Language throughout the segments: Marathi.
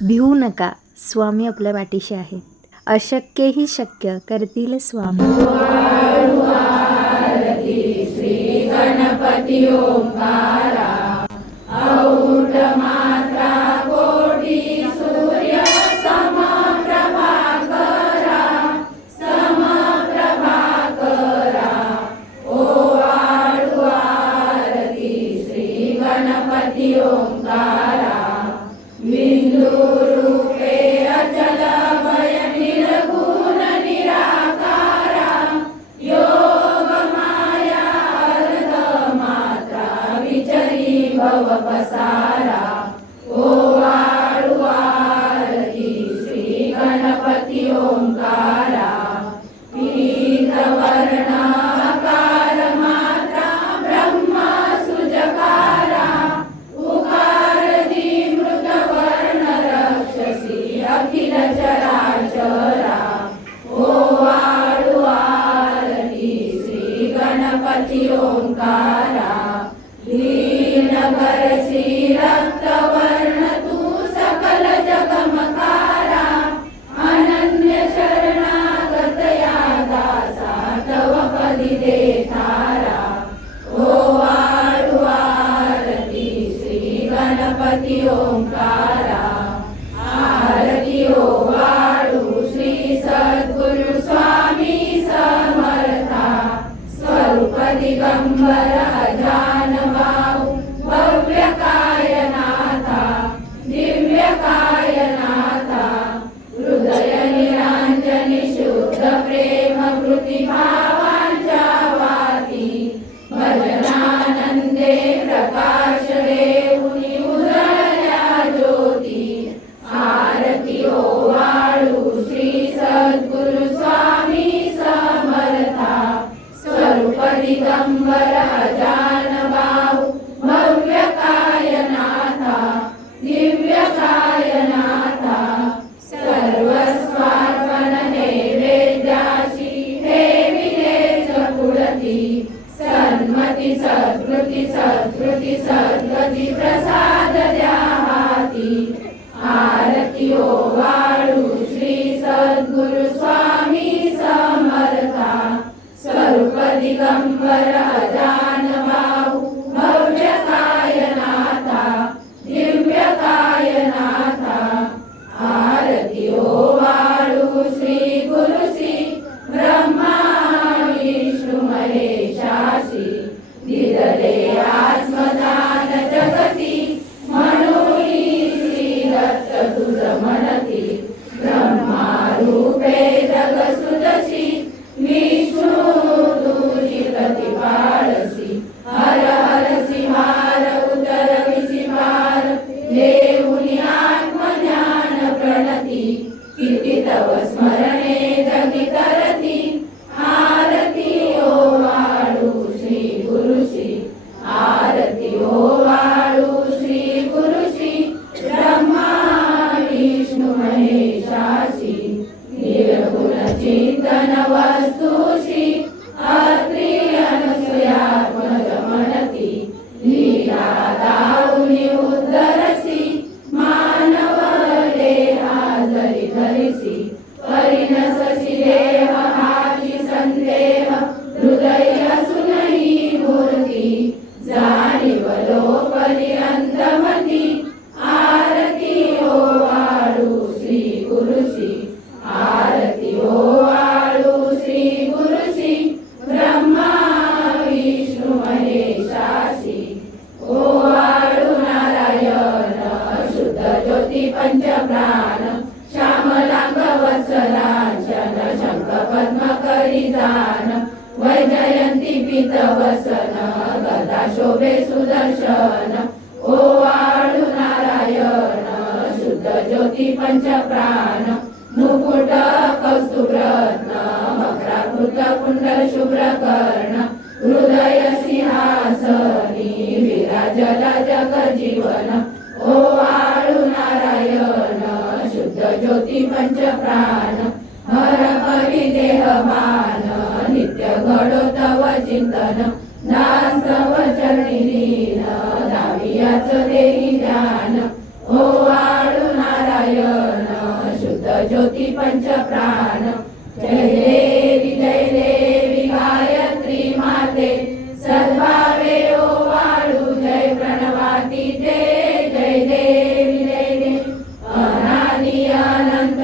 भिवू नका, स्वामी आपल्या पाठीशी आहेत. अशक्यही शक्य करतील स्वामी. श्री गणपती ओंकारा, औढ मात्रा कोटी सूर्य समप्रभा करा, ओ आळू आरती श्री गणपती ओंकारा. बिंदू रूपे अचल भय निर्गुण निराकारा, योग माया अर्ध मात्रा विचरी भव पसारा. ओ आळू आरती श्री गणपती ओंकारा. पीत वर्ण आकार मात्रा ब्रह्म सुजकारा, उकार मृत वर्ण रक्षसी अखिल चराचरा. ओ आळू आरती श्री गणपती ओंकारा. दीन भरसी रक्तवर्ण तू सकल जगमकारा, अनन्य शरणागत या दासा तव पदी दे थारा. ओ आळू आरती श्री गणपती ओंकारा. आरती ओ आळू श्री सद्गुरु स्वामी समर्था, स्वरूप दिगंबर अजान बाहू भव्य कायनाथा, दिव्य कायनाथा. हृदय निरांजनी शुद्ध प्रेम कृती भावांच्या वाती, भजनानंदे प्रकाश देऊनी उजळल्या ज्योती. आरती ओ आळू श्री सद्गुरु स्वामी समर्था, स्वरूप दिगंबर अजान बाहू भव्य कायनाथा, दिव्य कायनाथा. सर्वस्वार्पण नैवेद्याशी ठेविलेच पुढती, सन्मती सत्कृती सत्कृती सद्गती प्रसाद द्या हाती. आरती ओ आळू श्री सद्गुरु स्वामी समर्था, स्वरूप दिगंबर अजान बाहू भव्य कायनाथा, दिव्य कायनाथा. आरती ओ आळू श्री गुरुसी ब्रह्मा विष्णू महेशासी, दिदले आत्मदान जगती, म्हणून श्री दत्त तुझ म्हणती. ब्रह्मा रूपे जग सुदशी, विष्णू तुझी प्रतिपाळसी. हर हरसी हार उतरविसी पार, देऊनी आत्मज्ञान प्रणती. किती तव स्मरणे जगी करती, आरती ओ आळू श्री गुरुशी. आरती ओ आळू श्री गुरुशी, ब्रह्मा विष्णू महेशासी. निर्गुण चिंतन वस्तुशी, अत्री अनसूयात्मज म्हणती. लीला दाऊनी उद्धरसी, मानव देहा जरी धरिसी. परिणससी देह हाची संदेह, हृदय असूनही मूर्ती. जाणीव लोपरी अंतमती, आरती ओ आळू श्री गुरुशी. आरती ओ आळू श्री गुरुशी, ब्रह्मा विष्णू महेशासी. ओ आळू नारायण शुद्ध ज्योती पंचप्राण, श्यामलांग वत्सलांचन शंख पद्म करी जान. वैजयंती पीत वसन, गदा शोभे सुदर्शन. ओ आळू नारायण शुद्ध ज्योती पंचप्राण, मुकुट कौस्तुभ रत्न मकराकृत कुंडल शुभ्र कर्ण. हृदय सिंहासनी विराजला जग जीवन. ओ आळू नारायण शुद्ध ज्योती पंचप्राण, हर परी देहमान नित्य घडो तव चिंतन. दास तव चरणी लीन, दावियाच देही ध्यान. ओ आळू नारायण ज्योती पंच प्राण जय देवी गायत्री माते सद्भावे ओवाळू जय प्रणवातीते जय देवी अनादि अनंत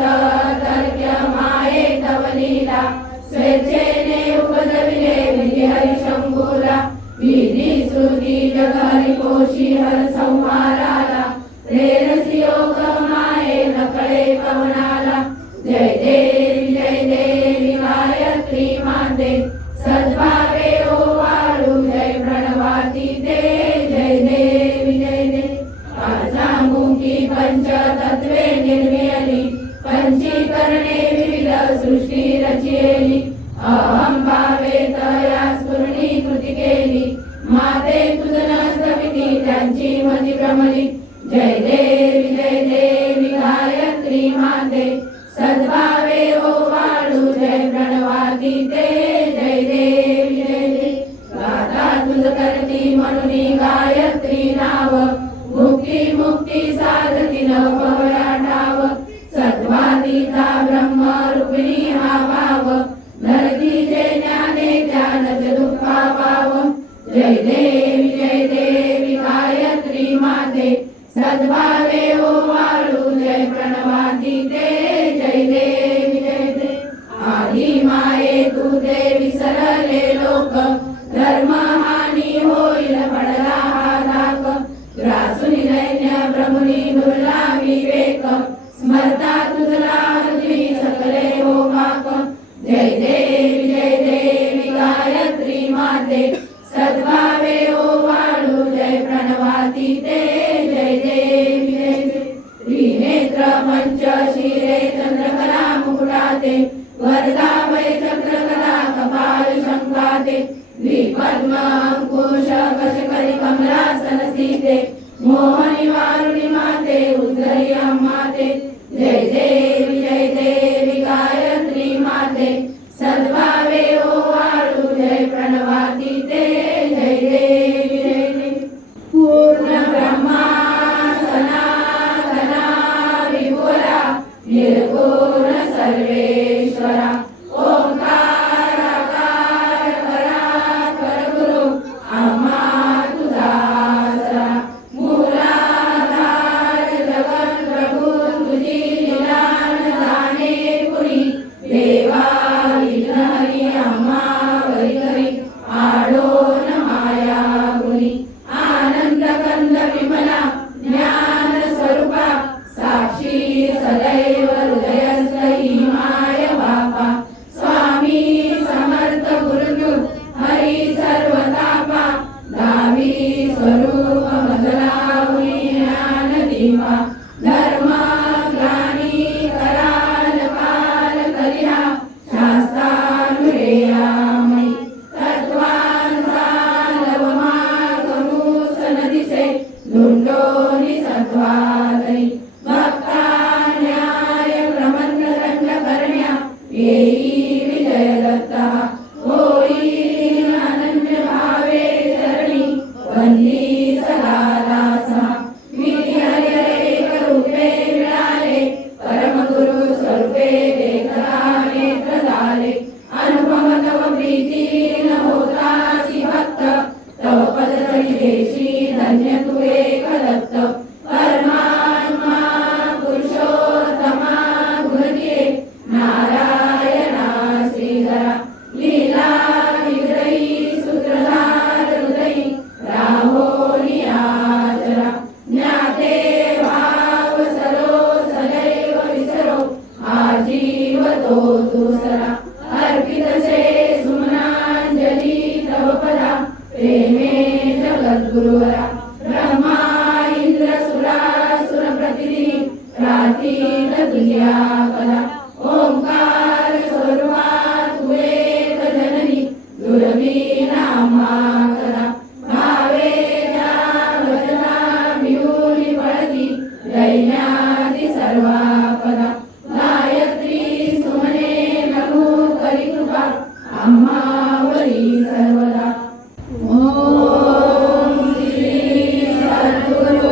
तर्क्य माये तव लीला स्वेच्छेने उपजविले विधी हरिशंभूला विधी श्रुती जग हरिकोशी हर संहाराला प्रेरसी योग माये नकळे पवनाला जय देवी गायत्री माते सद्भावे ओवाळू जय प्रणवातीते जय देवी पाचामुखी पंचतत्वे निर्मियली पंचीकरणे विविध सृष्टी रचियली अहं भावे तया स्फुरणी कृती केली माते तुझं नसविती त्यांची मती भ्रमली जय देवी गायत्री माते सद्भावे ओवाळू जय प्रणवातीते जय देवी गाता तुझ करती म्हणून गायत्री नाव मुक्ती साधती नवया ठाव सत्वातीता ब्रह्म रूपिणी हा भाव धरती जे ज्ञाने ज्ञानच दुःखा पाव जय देवी गायत्री माते सद्भावे ओवाळू जय प्रणवातीते जय देवी आधी माये तू देवी सरले लोक धर्म हानी होईल पडला हा धाक ग्रासुनी दैन्य ब्रह्मणी दुर्ला विवेक स्मरता तुझला तुझी सकले हो पाक जय देवी गायत्री माते सद्भावे ओवाळू जय प्रणवातीते जय देवी त्रिनेत्र पंचशिरे चंद्रकला मुकुटाते वरदाभय चक्रकला कपाल शंकाते द्विपद्म अंकुश कशकरी कमलासन सीते मोहनी वारुणी माते उद्धरी माते जय देवी गायत्री माते सद्भावे ओवाळू जय प्रणवातीते जय देवी पूर्ण ब्रह्मा सनातना विपुला निर्गुण सर्वेश्वरा ओंकार परात्पर गुरु आम्हा तुझा आसरा मूलाधार जगत प्रभू तुझी लीला न जाणे कुणी देवा हरी आम्हा वरी आडोन माया गुणी आनंद कंद विमला ज्ञान स्वरूपा साक्षी सदैव हृदयस्थी माय बापा स्वामी समर्थ गुरुदूत हरी सर्वतापा दावी स्वरूप मजलावी ज्ञान दीपा धर्म ग्लानी कराल काल करिया शास्त्रानुरेयामयी तत्वांचा लवमार्गमुस नदिसे धुंडोनी सत्वादरी भक्ता न्याय प्रमंड दंड करण्या येई विजय दत्ता होई अनन्य भावे चरणी वंदी सदा दासा विधी हरिहरे रूपे मिळाले परमगुरु स्वरूपे देखता नेत्र झाले अनुपम तव प्रीती न होतासी भक्त तव पद तरी देशी धन्य तू एक दत्त परमात्मा पुरुषोत्तमा गुणदिये नारायणा श्रीधरा लीला विग्रही सूत्रधार हृदयी राहोनी आचरा ज्ञाते भाव सरो सदैव विसरो आजीव तो दुसरा अर्पितसे सुमनांजली तव पदा प्रेमे जगद्गुरुवरा ब्रह्मा इंद्र सुरासुर प्रतिदिनी प्रार्थीत तुझ्या कला ओंकार स्वरूपा तू एक जननी दुर्वी नामा कला भावे त्या वचना मिळून पळती दैन्यादी सर्वा पदा गायत्री सुमने नमो करी कृपा आम्हावरी सर्वदा ओम श्री सद्गुरु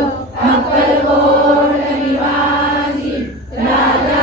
अक्कलकोट निवासी राजा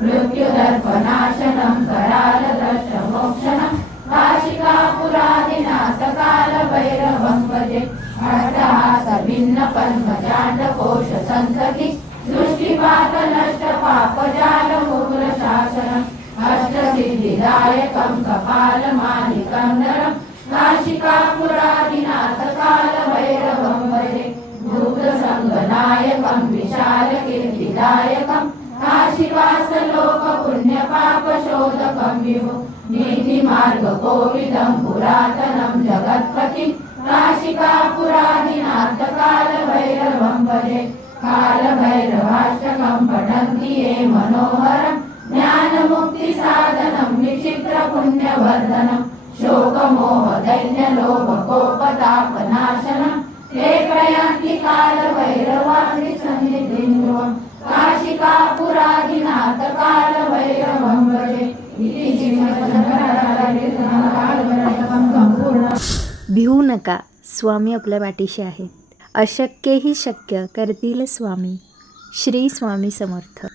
मृत्युदर्पनाशनं करालदर्शमोक्षणं काशिकापुरादिनाथ कालभैरवं भजे अट्टहासभिन्नपद्मजाण्डकोशसन्तति दृष्टिपातनष्टपापजालमुग्रशासनम् अष्टसिद्धिदायकं कपालमालिकं नरं काशिकापुरादिनाथ कालभैरवं भजे भूतसङ्गनायकं विशालकीर्तिदायकं काशीवासलोकपुण्यपापशोधकं विभो नीतिमार्गकोविदं पुरातनं जगत्पतिं काशिकापुरादिनाथ कालभैरवं भजे कालभैरवाष्टकं पठन्ति ये मनोहरं ज्ञानमुक्तिसाधनं विचित्रपुण्यवर्धनं शोकमोहदैन्यलोभकोपतापनाशनं ते प्रयान्ति कालभैरवादिसन्निधिं काशिकापुरादिनाथ कालभैरवं भजे इति श्रीमद् भिवू नका, स्वामी आपल्या पाठीशी आहेत. अशक्यही शक्य करतील स्वामी. श्री स्वामी समर्थ.